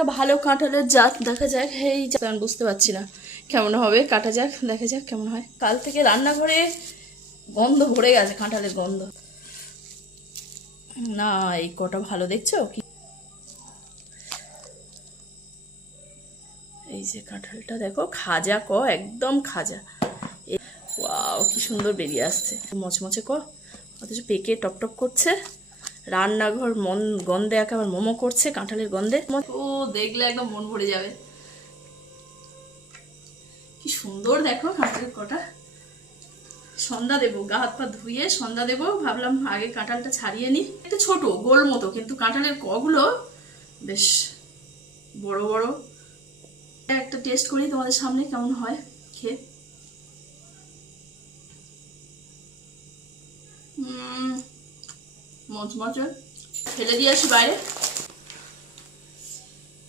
একটা ভালো কাঁঠালের জাত দেখা যাক। এই আমি বুঝতে পারছি না কেমন হবে, কাটা যাক, দেখা যাক কেমন হয়। কাল থেকে রান্নাঘরে গন্ধ ভরে গেছে, কাঁঠালের গন্ধ। না এই কটা ভালো দেখছো কি, এই যে কাঁঠালটা দেখো খাজা একদম খাজা। ওয়াও কি সুন্দর বেরিয়ে আসছে, মচমচে অথচ পেকে টপটপ করছে। রান্নাঘর গন্ধে একেবারে মোমো করছে, কাঁঠালের গন্ধে। ও দেখলে একদম মন ভরে যাবে। কি সুন্দর দেখো কাঁঠালের কটা। সন্ধ্যা দেবো, গা হাত পা ধুয়ে সন্ধ্যা দেবো, ভাবলাম আগে কাঁঠালটা ছাড়িয়ে নিই। একটু ছোট গোল মতো, কিন্তু কাঁঠালের কগুলো বেশ বড় বড়। একটা টেস্ট করি তোমাদের সামনে কেমন হয় খেয়ে। মচমচে, ফেলে দিয়ে আসি বাইরে।